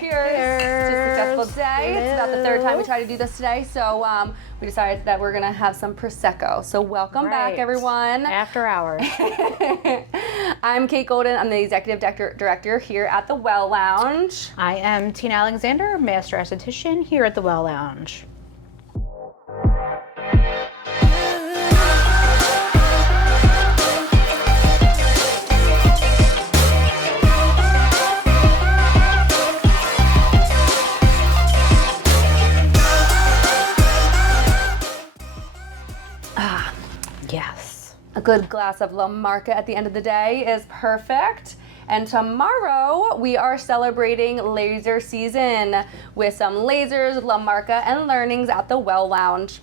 Cheers to a successful day. It's about the third time we try to do this today, so we decided that we're gonna have some Prosecco. So welcome back, everyone. After hours. I'm Kate Golden. I'm the Executive Director here at the Well Lounge. I am Tina Alexander, Master Aesthetician here at the Well Lounge. Yes. A good glass of La Marca at the end of the day is perfect. And tomorrow we are celebrating laser season with some lasers, La Marca, and learnings at the Well Lounge.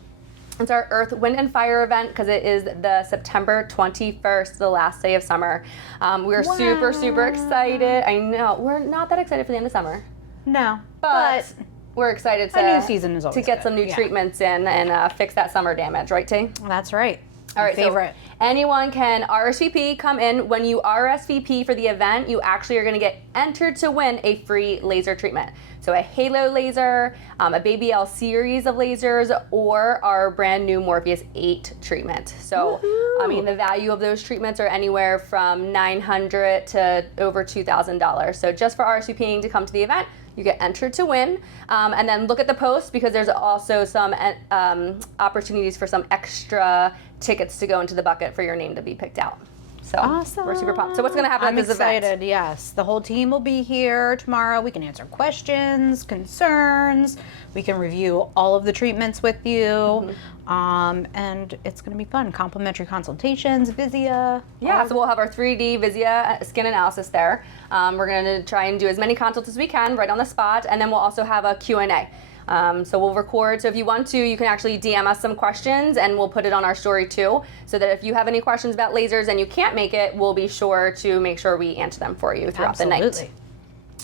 It's our Earth, Wind, and Fire event because it is the September 21st, the last day of summer. We're super excited. I know, we're not that excited for the end of summer. No, but we're excited a new season is always to get good. some new treatments in and fix that summer damage, right, T? That's right. All right, favorite. So anyone can RSVP, come in. When you RSVP for the event, you actually are going to get entered to win a free laser treatment. So a Halo laser, a BBL series of lasers, or our brand new Morpheus 8 treatment. So, I mean, the value of those treatments are anywhere from $900 to over $2,000. So just for RSVPing to come to the event, you get entered to win. And then look at the post because there's also some opportunities for some extra tickets to go into the bucket for your name to be picked out. So awesome. We're super pumped. So what's going to happen at this event? I'm excited, yes. The whole team will be here tomorrow. We can answer questions, concerns. We can review all of the treatments with you. And it's going to be fun. Complimentary consultations, Visia. Yeah, so we'll have our 3D Visia skin analysis there. We're going to try and do as many consults as we can right on the spot. And then we'll also have a Q&A. So we'll record, so if you want to, you can actually DM us some questions and we'll put it on our story too, so that if you have any questions about lasers and you can't make it, we'll be sure to make sure we answer them for you throughout the night.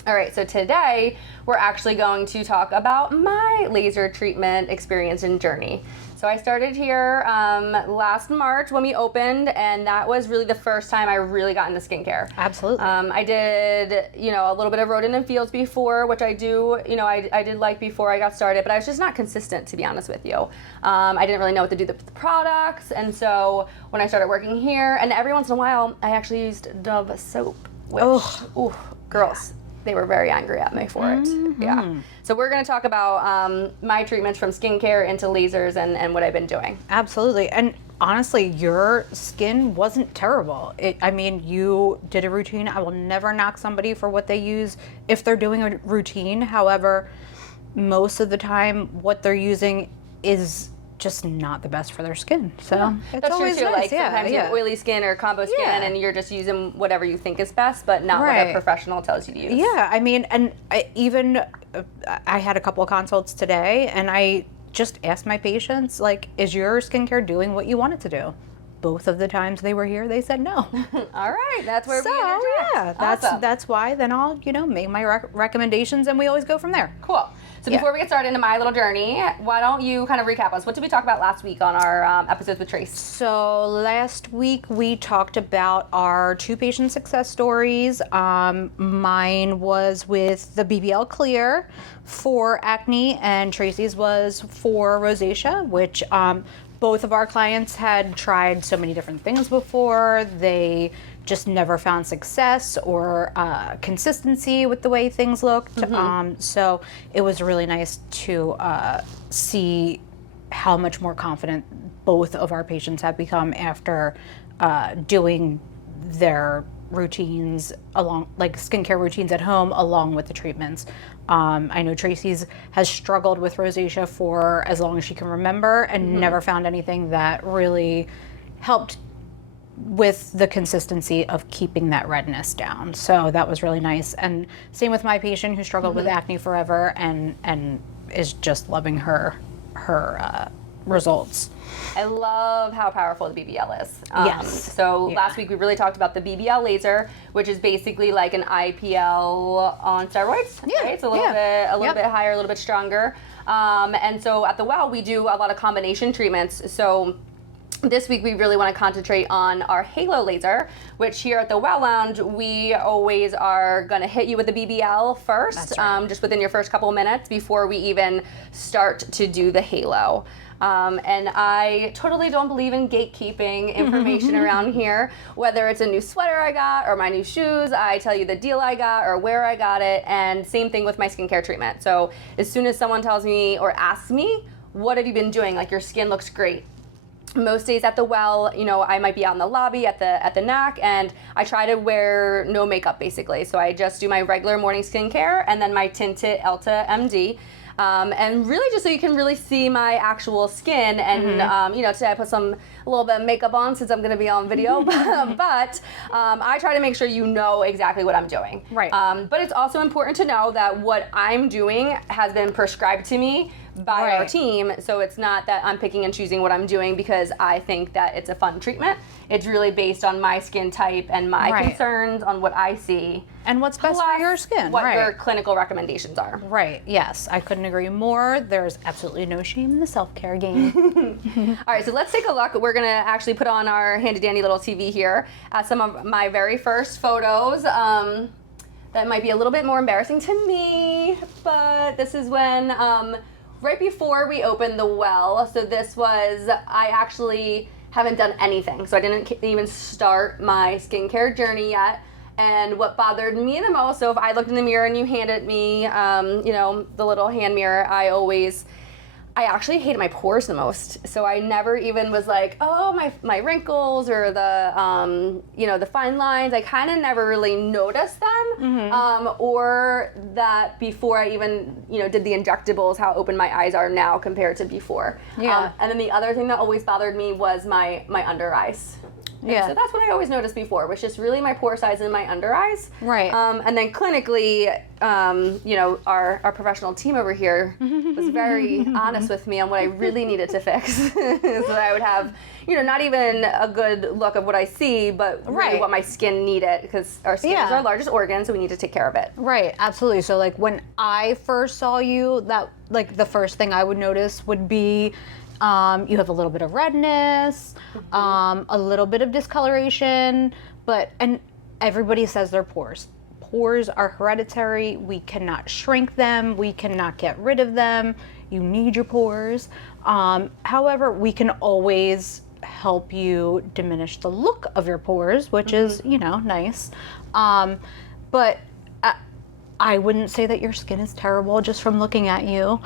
All right, so today we're actually going to talk about my laser treatment experience and journey. So I started here last March when we opened, and that was really the first time I really got into skincare. Absolutely. I did, a little bit of Rodent and Fields before, which I do, I did like before I got started, but I was just not consistent, to be honest with you. I didn't really know what to do with the products, and so when I started working here, and every once in a while, I actually used Dove soap, which, girls. They were very angry at me for it. Yeah. So we're going to talk about my treatments from skincare into lasers and what I've been doing. Absolutely. And honestly, your skin wasn't terrible. You did a routine. I will never knock somebody for what they use if they're doing a routine. However, most of the time what they're using is just not the best for their skin. So it's that's always true too. Nice. Like sometimes you have oily skin or combo skin and you're just using whatever you think is best, but not what a professional tells you to use. Yeah, I had a couple of consults today and I just asked my patients, like, is your skincare doing what you want it to do? Both of the times they were here, they said no. All right, that's where we interject. That's why then I'll make my recommendations and we always go from there. Cool. So before we get started into my little journey, why don't you kind of recap us? What did we talk about last week on our episodes with Trace? So last week we talked about our 2 patient success stories. Mine was with the BBL Clear for acne and Tracy's was for rosacea, which both of our clients had tried so many different things before. They just never found success or consistency with the way things looked. So it was really nice to see how much more confident both of our patients have become after doing their routines like skincare routines at home along with the treatments. I know Tracy's has struggled with rosacea for as long as she can remember and never found anything that really helped with the consistency of keeping that redness down. So that was really nice. And same with my patient who struggled with acne forever and is just loving her results. I love how powerful the BBL is. Yes. So last week we really talked about the BBL laser, which is basically like an IPL on steroids. Yeah. Right? It's a little bit higher, a little bit stronger. And so at the Well, we do a lot of combination treatments. So this week we really want to concentrate on our halo laser, which here at the Well Lounge, we always are going to hit you with the BBL first, That's right. just within your first couple of minutes before we even start to do the halo. And I totally don't believe in gatekeeping information around here. Whether it's a new sweater I got or my new shoes, I tell you the deal I got or where I got it. And same thing with my skincare treatment. So as soon as someone tells me or asks me, what have you been doing? Like, your skin looks great. Most days at the Well, you know, I might be out in the lobby at the NAC, and I try to wear no makeup basically. So I just do my regular morning skincare and then my tinted Elta MD. And really just so you can really see my actual skin. And, you know, today I put a little bit of makeup on since I'm going to be on video. but I try to make sure you know exactly what I'm doing. Right. But it's also important to know that what I'm doing has been prescribed to me by our team. So it's not that I'm picking and choosing what I'm doing because I think that it's a fun treatment. It's really based on my skin type and my concerns on what I see. And what's best for your skin. What your clinical recommendations are. Right, yes. I couldn't agree more. There's absolutely no shame in the self-care game. All right, so let's take a look. We're going to actually put on our handy-dandy little TV here at some of my very first photos. That might be a little bit more embarrassing to me, but this is when, right before we opened the Well, so this was, I actually haven't done anything. So I didn't even start my skincare journey yet. And what bothered me the most, so if I looked in the mirror and you handed me, you know, the little hand mirror, I actually hated my pores the most. So I never even was like, oh, my wrinkles or the, you know, the fine lines. I kind of never really noticed them. Or that before I even, you know, did the injectables, how open my eyes are now compared to before. Yeah. And then the other thing that always bothered me was my under eyes. Yeah. So that's what I always noticed before, was just really my pore size in my under eyes. Right. And then clinically, you know, our professional team over here was very honest with me on what I really needed to fix. So that I would have, you know, not even a good look of what I see, but really what my skin needed, because our skin is our largest organ, so we need to take care of it. Right, absolutely. So like when I first saw you, that like the first thing I would notice would be you have a little bit of redness, a little bit of discoloration, and everybody says they're pores. Pores are hereditary. We cannot shrink them. We cannot get rid of them. You need your pores. However, we can always help you diminish the look of your pores, which is, you know, nice. But I wouldn't say that your skin is terrible just from looking at you.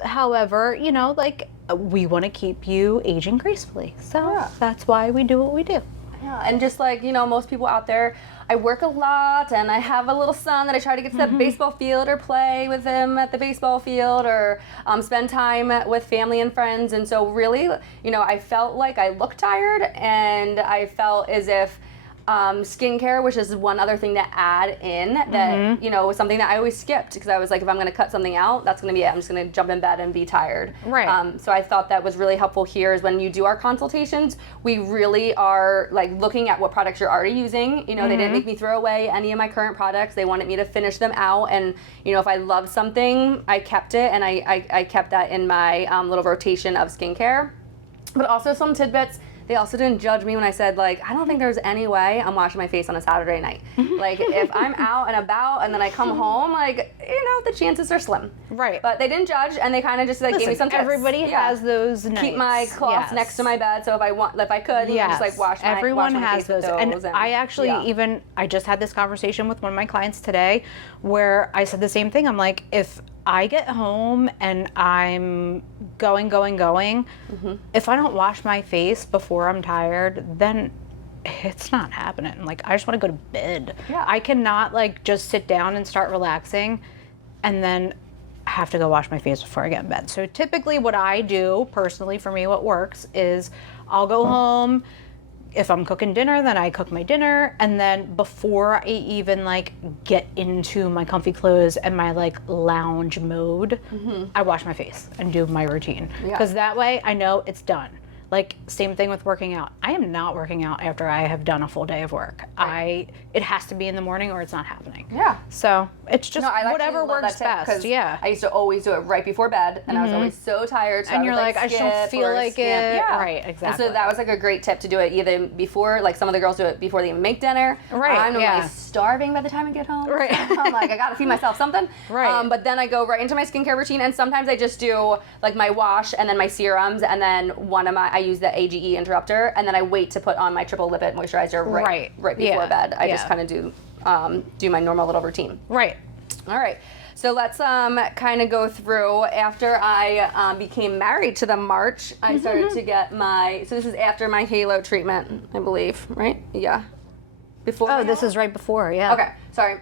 However, you know, like, we want to keep you aging gracefully. So that's why we do what we do. Yeah, and just like, you know, most people out there, I work a lot and I have a little son that I try to get to the baseball field or play with him at the baseball field or spend time with family and friends. And so really, you know, I felt like I looked tired, and I felt as if skincare, which is one other thing to add in that, you know, was something that I always skipped, because I was like, if I'm going to cut something out, that's going to be it. I'm just going to jump in bed and be tired. Right. So I thought that was really helpful here is when you do our consultations, we really are like looking at what products you're already using. You know, they didn't make me throw away any of my current products. They wanted me to finish them out. And, you know, if I loved something, I kept it, and I kept that in my little rotation of skincare. But also some tidbits. They also didn't judge me when I said, like, I don't think there's any way I'm washing my face on a Saturday night. Like, if I'm out and about and then I come home, like, you know, the chances are slim. Right. But they didn't judge, and they kind of just, like, gave me some tips. Everybody has those nights. Keep my cloths next to my bed, so if I could, you know, just, like, wash my Everyone wash my has face with those. And I actually I just had this conversation with one of my clients today where I said the same thing. I'm like, if I get home and I'm going, if I don't wash my face before I'm tired, then it's not happening. Like, I just want to go to bed. Yeah. I cannot, like, just sit down and start relaxing and then have to go wash my face before I get in bed. So typically what I do, personally, for me, what works is I'll go home. If I'm cooking dinner, then I cook my dinner, and then before I even like get into my comfy clothes and my like lounge mode, I wash my face and do my routine, because that way I know it's done. Like, same thing with working out. I am not working out after I have done a full day of work. Right. It has to be in the morning or it's not happening. Yeah. So it's just I whatever actually love works that tip, best. 'cause Yeah. I used to always do it right before bed, and I was always so tired. So And I you're would, like, I just don't skip feel or like skip. it. Yeah. Right, exactly. And so that was like a great tip to do it either before, like some of the girls do it before they even make dinner. Right, I'm normally yeah. starving by the time I get home. Right. So I'm like, I gotta feed myself something. Right. But then I go right into my skincare routine, and sometimes I just do like my wash and then my serums, and then I use the AGE interrupter, and then I wait to put on my triple lipid moisturizer right before Yeah. bed. I just Yeah. kind of do my normal little routine. Right. All right. So let's kind of go through. After I became married to the March, I started to get so this is after my Halo treatment, I believe, right? Yeah. Before. Oh, this is right before, yeah. Okay, sorry.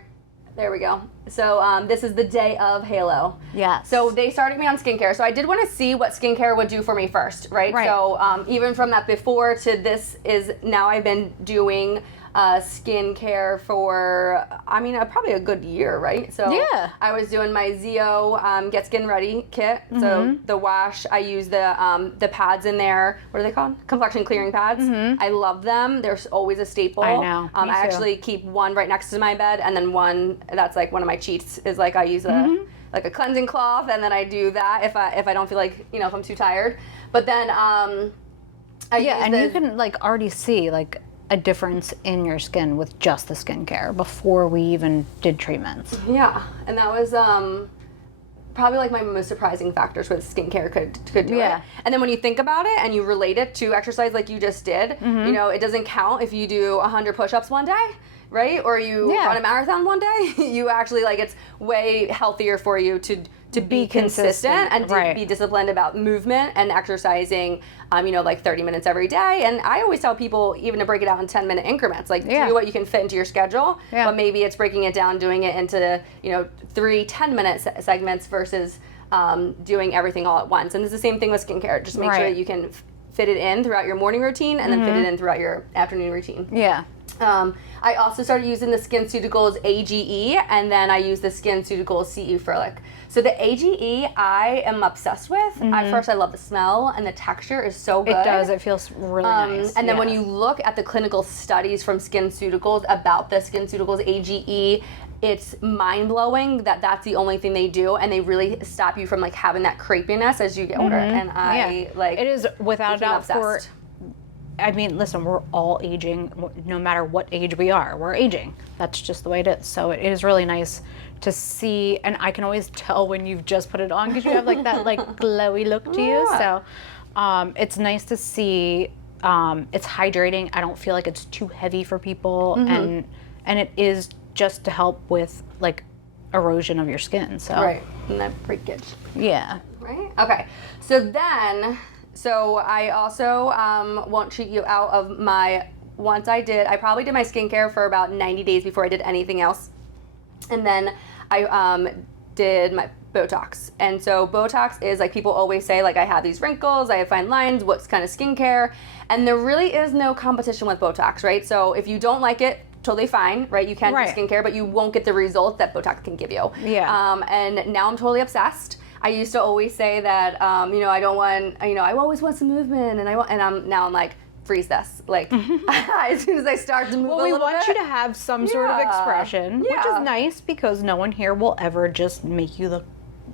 There we go. So this is the day of Halo. Yes. So they started me on skincare. So I did want to see what skincare would do for me first, right? Right. So even from that before to this is now I've been doing skincare for, probably a good year, right? So Yeah. I was doing my Zeo Get Skin Ready kit. So the wash, I use the pads in there. What are they called? Complexion clearing pads. I love them. They're always a staple. I know. Me I too. actually keep one right next to my bed, and then one that's like one of my cheats is like I use like a cleansing cloth, and then I do that if I don't feel like if I'm too tired. But then you can like already see like a difference in your skin with just the skincare before we even did treatments. Yeah, and that was probably like my most surprising factors with skincare could do Yeah. it. And then when you think about it and you relate it to exercise like you just did, it doesn't count if you do 100 push-ups one day, right? Or you run a marathon one day. You actually it's way healthier for you to be consistent and to be disciplined about movement and exercising, like 30 minutes every day. And I always tell people even to break it out in 10-minute increments, like do what you can fit into your schedule, but maybe it's breaking it down, doing it into, 3 10-minute segments versus doing everything all at once. And it's the same thing with skincare. Just make sure that you can fit it in throughout your morning routine and then fit it in throughout your afternoon routine. Yeah. I also started using the SkinCeuticals AGE, and then I use the SkinCeuticals CE Furlic. So the AGE I am obsessed with. At first I love the smell, and the texture is so good. It does. It feels really nice. And then when you look at the clinical studies from SkinCeuticals about the SkinCeuticals AGE, it's mind-blowing that that's the only thing they do, and they really stop you from having that crepiness as you get older. And it is without a doubt obsessed. Listen, we're all aging, no matter what age we are. We're aging. That's just the way it is. So it is really nice to see, and I can always tell when you've just put it on because you have that glowy look to you. So it's nice to see. It's hydrating. I don't feel like it's too heavy for people, and it is just to help with erosion of your skin. So right, and that breakage. Yeah. Right. Okay. So I also won't cheat you out of I probably did my skincare for about 90 days before I did anything else. And then I did my Botox. And so Botox is people always say I have these wrinkles, I have fine lines, what's kind of skincare? And there really is no competition with Botox, right? So if you don't like it, totally fine, right? You can do skincare, but you won't get the results that Botox can give you. Yeah. And now I'm totally obsessed. I used to always say that, I don't want, I always want some movement, and I'm like, freeze this. As soon as I start to move a little bit. Well, we want you to have some sort of expression, which is nice because no one here will ever just make you look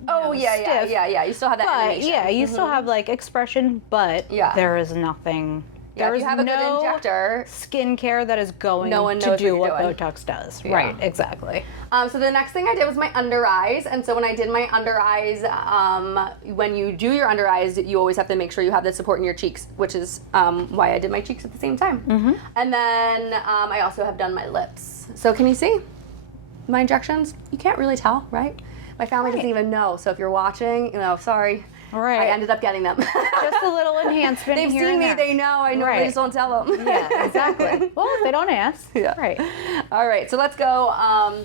stiff. Yeah. You still have that animation. Yeah, you still have expression, but there is nothing. There is you have a good injector. Skincare that is going to do what Botox does. Yeah. Right, exactly. So the next thing I did was my under eyes. And so when I did my under eyes, when you do your under eyes, you always have to make sure you have the support in your cheeks, which is why I did my cheeks at the same time. And then I also have done my lips. So can you see my injections? You can't really tell, right? My family doesn't even know. So if you're watching, sorry. Right. I ended up getting them. Just a little enhancement. They've seen me, they know. I know, I just don't tell them. Yeah, exactly. Well, if they don't ask. Yeah. Right. All right, so let's go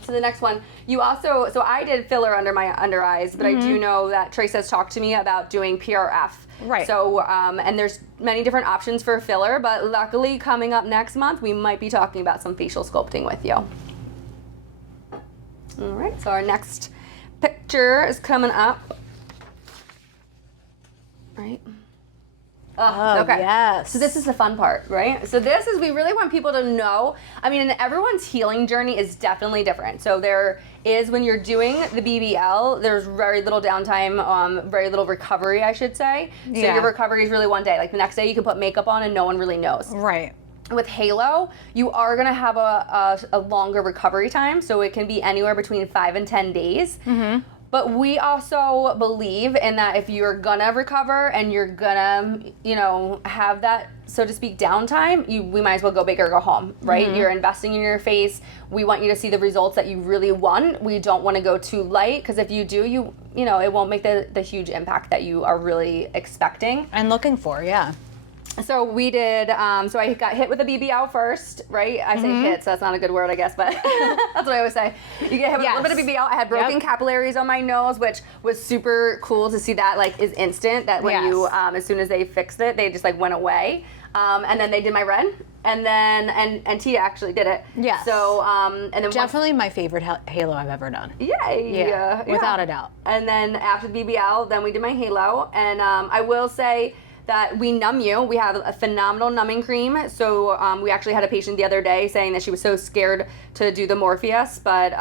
to the next one. You also, so I did filler under my under eyes, but I do know that Trace has talked to me about doing PRF. Right. So, and there's many different options for filler, but luckily coming up next month, we might be talking about some facial sculpting with you. All right, so our next picture is coming up. Right. Oh, okay. yes. So this is the fun part, right? So this is, we really want people to know, I mean, and everyone's healing journey is definitely different. So there is, when you're doing the BBL, there's very little downtime, very little recovery, I should say. So your recovery is really one day. Like the next day you can put makeup on and no one really knows. Right. With Halo, you are going to have a longer recovery time. So it can be anywhere between 5 and 10 days. Mm-hmm. But we also believe in that if you're gonna recover and you're gonna, have that, so to speak, downtime, we might as well go big or go home, right? Mm-hmm. You're investing in your face. We want you to see the results that you really want. We don't want to go too light, because if you do, it won't make the huge impact that you are really expecting. And looking for, yeah. So we did, so I got hit with a BBL first, right? I say hit, so that's not a good word, I guess, but that's what I always say. You get hit with a little bit of BBL. I had broken capillaries on my nose, which was super cool to see that, like, is instant, that when you, as soon as they fixed it, they just, like, went away. And then they did my red, and then, and Tia actually did it. Yes. So, and then definitely my favorite Halo I've ever done. Yeah. Without a doubt. And then after the BBL, then we did my Halo, and I will say that we numb you. We have a phenomenal numbing cream. So we actually had a patient the other day saying that she was so scared to do the Morpheus, but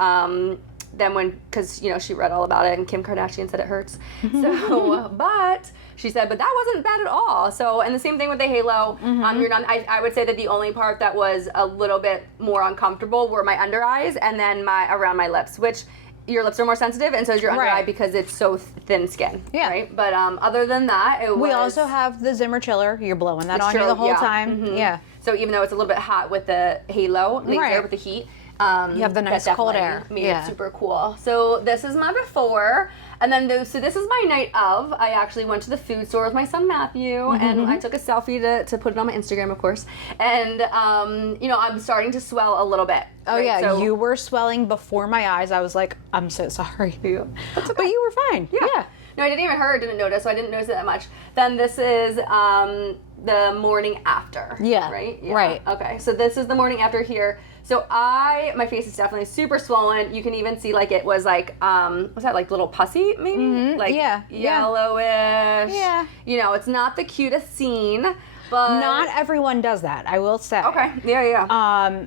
then because she read all about it and Kim Kardashian said it hurts. So, but she said, but that wasn't bad at all. So, and the same thing with the Halo. You're done. I would say that the only part that was a little bit more uncomfortable were my under eyes and then around my lips, which your lips are more sensitive, and so is your under eye because it's so thin skin. Yeah. Right. But other than that, we also have the Zimmer chiller. You're blowing that on you the whole time. Mm-hmm. Yeah. So even though it's a little bit hot with the Halo laser with the heat, you have the nice cold air. Made it super cool. So this is my before, and then so this is my night of. I actually went to the food store with my son Matthew, and I took a selfie to put it on my Instagram, of course. And I'm starting to swell a little bit. Oh right? Yeah, so, you were swelling before my eyes. I was like, I'm so sorry. Yeah. That's okay. But you were fine. Yeah. No, I didn't even hurt. Didn't notice, so I didn't notice it that much. Then this is the morning after. Yeah. Right. Yeah. Right. Okay. So this is the morning after here. So my face is definitely super swollen. You can even see like it was like, was that like little pussy maybe? Mm-hmm. Like yellowish. Yeah. It's not the cutest scene, but. Not everyone does that, I will say. Okay. Yeah.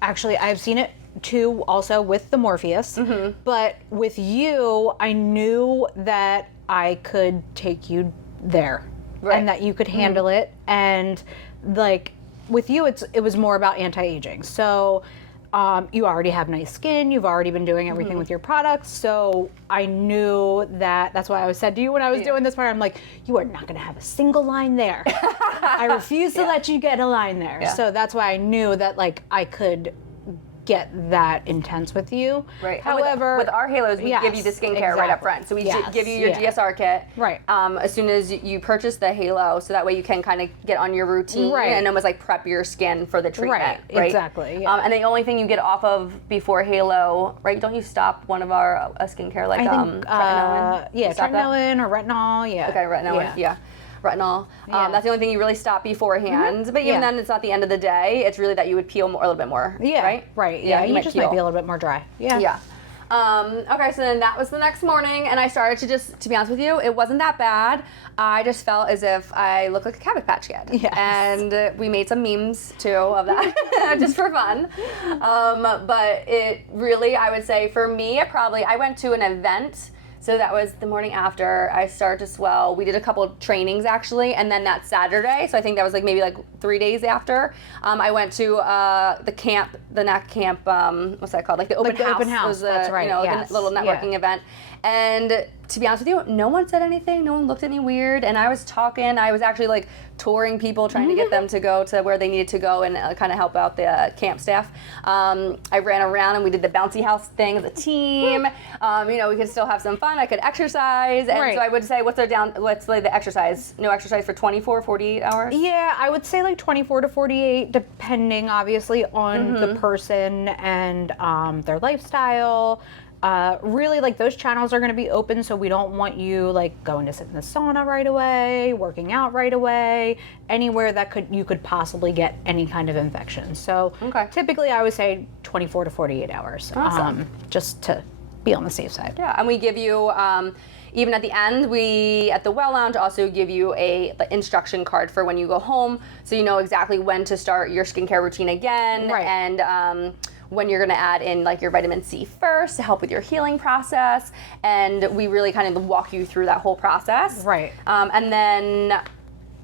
Actually, I've seen it too also with the Morpheus. Mm-hmm. But with you, I knew that I could take you there. Right. And that you could handle it. And like, with you, it was more about anti-aging. So you already have nice skin. You've already been doing everything with your products. So I knew that's why I said to you when I was doing this part, I'm like, you are not going to have a single line there. I refuse to let you get a line there. Yeah. So that's why I knew that like I could get that intense with you. Right. However, with our Halos, we give you the skincare right up front. So we give you your GSR kit. Right. As soon as you purchase the Halo, so that way you can kind of get on your routine and almost like prep your skin for the treatment. Right. Exactly. Yeah. And the only thing you get off of before Halo, right? Don't you stop one of our skincare like tretinoin? Tretinoin or retinol. Yeah. Okay, retinol. Yeah. Retinol. That's the only thing you really stop beforehand. But even then, it's not the end of the day. It's really that you would peel a little bit more. Yeah. Right? Right. Yeah. You just might be a little bit more dry. Yeah. Yeah. Okay, so then that was the next morning, and I started to be honest with you, it wasn't that bad. I just felt as if I looked like a Cabbage Patch Kid. Yes. And we made some memes, too, of that, just for fun. But it really, I would say, for me, I went to an event. So that was the morning after I started to swell. We did a couple of trainings actually, and then that Saturday, so I think that was like maybe like 3 days after, I went to the NAC camp, what's that called? Like the open house. Open house, that's right. Like a little networking event. And to be honest with you, no one said anything. No one looked at me weird. And I was talking. I was actually like touring people, trying to get them to go to where they needed to go and kind of help out the camp staff. I ran around and we did the bouncy house thing as a team. We could still have some fun. I could exercise. And so I would say, what's the exercise? No exercise for 24, 48 hours? Yeah, I would say like 24 to 48, depending obviously on the person and their lifestyle. Really, like those channels are going to be open, so we don't want you like going to sit in the sauna right away, working out right away, anywhere that you could possibly get any kind of infection. So typically I would say 24 to 48 hours, awesome. Just to be on the safe side. Yeah, and we give you, even at the end, we at the Well Lounge also give you a instruction card for when you go home, so you know exactly when to start your skincare routine again, Right. and when you're gonna add in like your vitamin C first to help with your healing process, and we really kind of walk you through that whole process. Right. And then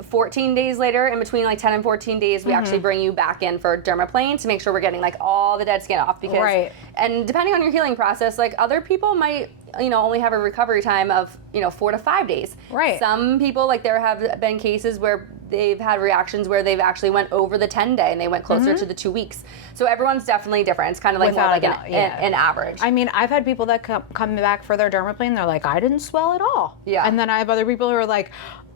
14 days later, in between like 10 and 14 days, we actually bring you back in for dermaplane to make sure we're getting like all the dead skin off, because Right. and depending on your healing process, like other people might, you know, only have a recovery time of, you know, 4 to 5 days. Right. Some people, like there have been cases where they've had reactions where they've actually went over the 10 day and they went closer to the 2 weeks. So everyone's definitely different. It's kind of like Without more like a doubt, yeah. an average. I mean, I've had people that come back for their dermaplane, they're like, I didn't swell at all. Yeah. And then I have other people who are like,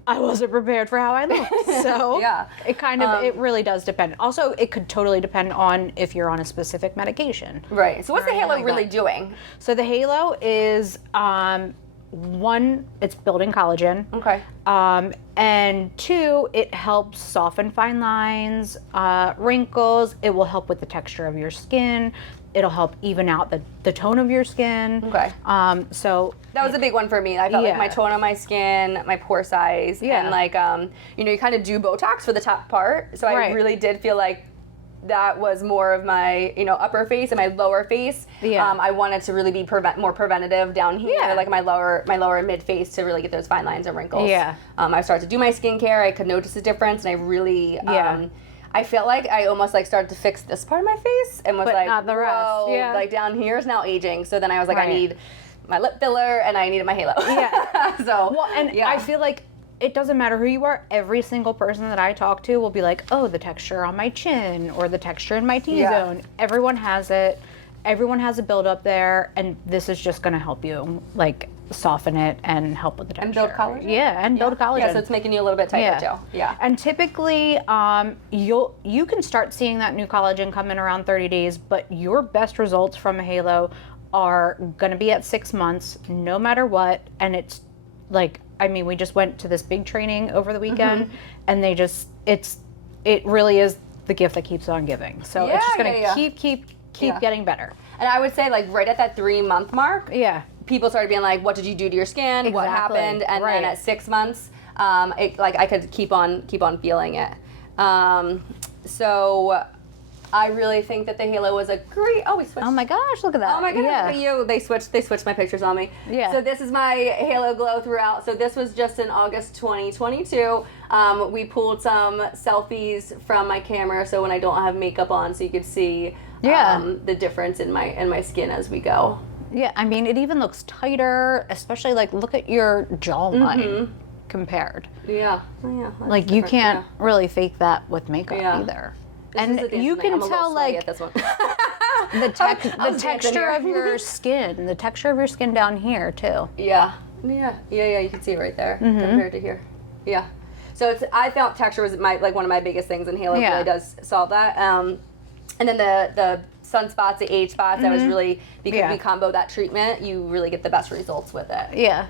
I wasn't prepared for how I looked. So Yeah. it kind of, it really does depend. Also, it could totally depend on if you're on a specific medication. Right. So what's the Right, halo like really that. doing? So the halo is, one, it's building collagen. Okay. And two, it helps soften fine lines, wrinkles. It will help with the texture of your skin. It'll help even out the tone of your skin. Okay. So That was a big one for me. I felt like my tone on my skin, my pore size, Yeah. and like, you know, you kind of do Botox for the top part. So I Right. really did feel like that was more of my, you know, upper face, and my lower face. Yeah. I wanted to really be more preventative down here, Yeah. like my lower mid face, to really get those fine lines and wrinkles. Yeah. I started to do my skincare. I could notice a difference, and I really, I felt like I almost like started to fix this part of my face, and was But like, not the rest. whoa, Yeah. like down here is now aging. So then I was like, I Right. need my lip filler, and I needed my halo. Yeah. So well, and yeah. I feel like it doesn't matter who you are. Every single person that I talk to will be like, oh, the texture on my chin or the texture in my T-zone. Everyone has it. Everyone has a buildup there, and this is just going to help you like soften it and help with the texture. And build collagen? Yeah, and build collagen. Yeah, so it's making you a little bit tighter too. Yeah. And typically, you can start seeing that new collagen come in around 30 days, but your best results from a halo are going to be at 6 months, no matter what. And it's like, I mean, we just went to this big training over the weekend, and it really is the gift that keeps on giving. So it's just going to keep getting better. And I would say like right at that 3 month mark, Yeah. people started being like, what did you do to your skin? What Exactly. happened? And Right. then at 6 months, I could keep on feeling it. So I really think that the halo was a great. Oh, we switched. Oh my gosh, look at that. Oh my goodness, Yeah. look at you. They switched my pictures on me. Yeah. So this is my halo glow throughout. So this was just in August 2022. We pulled some selfies from my camera, so when I don't have makeup on, so you could see the difference in my skin as we go. Yeah, I mean, it even looks tighter, especially like look at your jawline compared. Yeah. Yeah. that's Like you different, can't really fake that with makeup Yeah. either. This is And the dance you thing. can I'm a little tell sweaty like at this one. the I was dancing texture here. of your skin, the texture of your skin down here too. Yeah. You can see it right there compared to here. Yeah. So I felt texture was one of my biggest things, and Halo Yeah. really does solve that. And then the sunspots, the age spots, that was really, because we combo that treatment, you really get the best results with it. Yeah.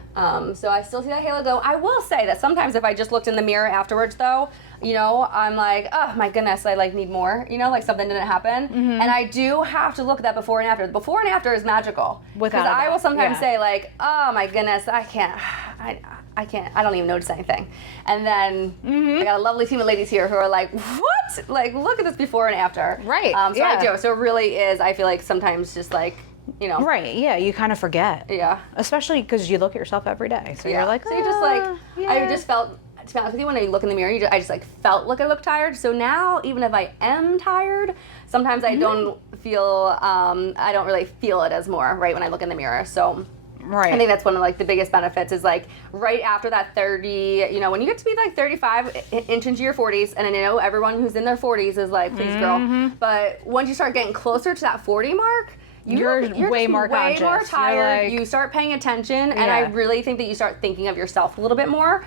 So I still see that halo glow. I will say that sometimes if I just looked in the mirror afterwards though, you know, I'm like, oh my goodness, I like need more, you know, like something didn't happen. And I do have to look at that before and after. The before and after is magical. Without Because a I will doubt, sometimes yeah. say like, oh my goodness, I can't, I don't even notice anything. And then I got a lovely team of ladies here who are like, what? Like, look at this before and after. Right, So I yeah. do. So it really is, I feel like sometimes just like, you know. Right, yeah, you kind of forget. Yeah. Especially because you look at yourself every day. So you're like, so you just like, I yeah. just felt, to be honest with you, when I look in the mirror, I just like felt like I look tired. So now, even if I am tired, sometimes I don't feel, I don't really feel it as more, right, when I look in the mirror. So Right. I think that's one of like the biggest benefits is like right after that 30, you know, when you get to be like 35 inch into your 40s, and I know everyone who's in their 40s is like, please girl, but once you start geting closer to that 40 mark, You're way just more conscious. way more You're tired. like- You start paying attention, and I Yeah. really think that you start thinking of yourself a little bit more.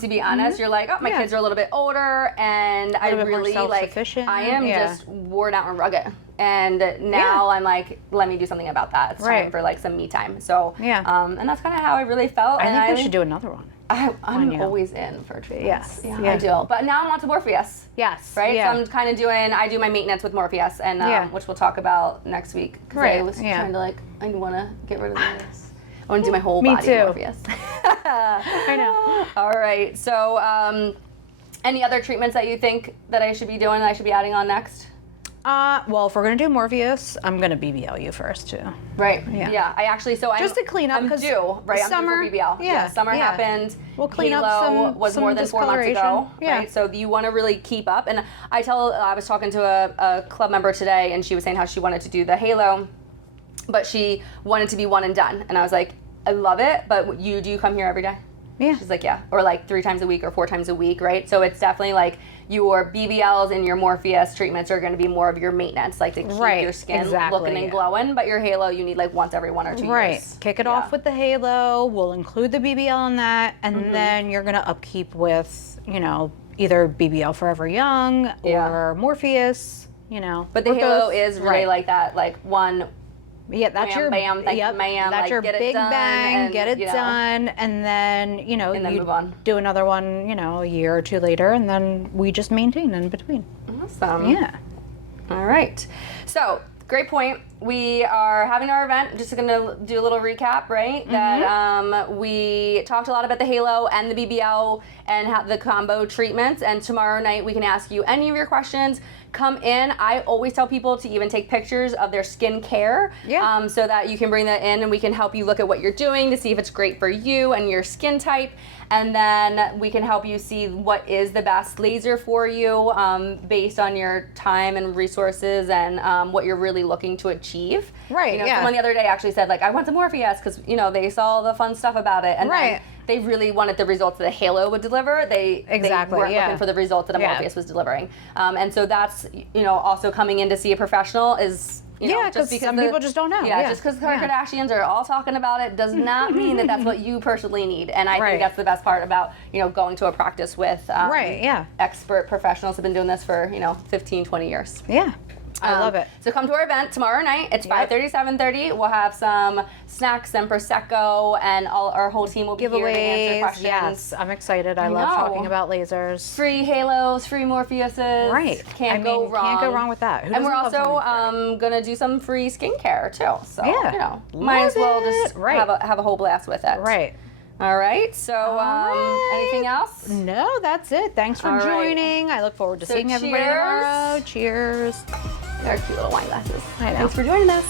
To be honest, you're like, oh, my Yeah. kids are a little bit older, and I little bit more really like, self-sufficient. I am Yeah. just worn out and rugged. And now I'm like, let me do something about that. It's time Right. for like some me time. So Yeah. and that's kind of how I really felt. I and think we should do another one. I'm always in for treatments. Yes. Yeah, I do. But now I'm on to Morpheus. Yes. Right? Yeah. So I'm kind of I do my maintenance with Morpheus, and which we'll talk about next week. Because I was trying to I want to get rid of this. I want to do my whole body Morpheus. I know. All right. So any other treatments that you think that I should be doing, that I should be adding on next? Well, if we're gonna do Morpheus, I'm gonna BBL you first too. Right. Yeah. I actually just to clean up because summer. I'm due for BBL. Yeah. Summer happened. We'll clean Halo up some was more than 4 months ago. Yeah. Right. So you want to really keep up. And I was talking to a club member today, and she was saying how she wanted to do the Halo, but she wanted to be one and done. And I was like, I love it, but do you come here every day? Yeah. She's like, yeah, or 3 times a week or 4 times a week, right? So it's definitely your BBLs and your Morpheus treatments are going to be more of your maintenance, to keep your skin looking and glowing. But your Halo, you need once every 1 or 2 years. Right. Kick it off with the Halo. We'll include the BBL in that, and then you're going to upkeep with, either BBL Forever Young or Morpheus. But the Halo is really like that, one. Yeah, that's bam, your bam, ma'am. That's your get big it done bang, and, get it done, and then and then you move on. do another one, a year or 2 later, and then we just maintain in between. Awesome. Yeah. All right. So great point. We are having our event. Just going to do a little recap, right? That we talked a lot about the Halo and the BBL and the combo treatments. And tomorrow night we can ask you any of your questions. Come in. I always tell people to even take pictures of their skin care, so that you can bring that in and we can help you look at what you're doing to see if it's great for you and your skin type. And then we can help you see what is the best laser for you based on your time and resources and what you're really looking to achieve. Right, Someone the other day actually said, I went to Morpheus because, they saw the fun stuff about it. And then they really wanted the results that the Halo would deliver. They weren't looking for the results that a Morpheus was delivering. And so that's, also coming in to see a professional is... because some people just don't know. Just because the Kardashians are all talking about it does not mean that that's what you personally need. And I think that's the best part about, going to a practice with expert professionals who have been doing this for, 15, 20 years. Yeah. I love it. So come to our event tomorrow night. It's 5:30, 7:30. We'll have some snacks and Prosecco, and our whole team will be here to answer questions. Yes, I'm excited. I love talking about lasers. Free Halos, free Morpheuses. Right. Can't go wrong. Can't go wrong with that. And we're also going to do some free skincare, too. So, might as well just have a whole blast with it. Right. All right. So, anything else? No, that's it. Thanks for joining. I look forward to seeing everybody tomorrow. Cheers. They're cute little wine glasses. I know. Thanks for joining us.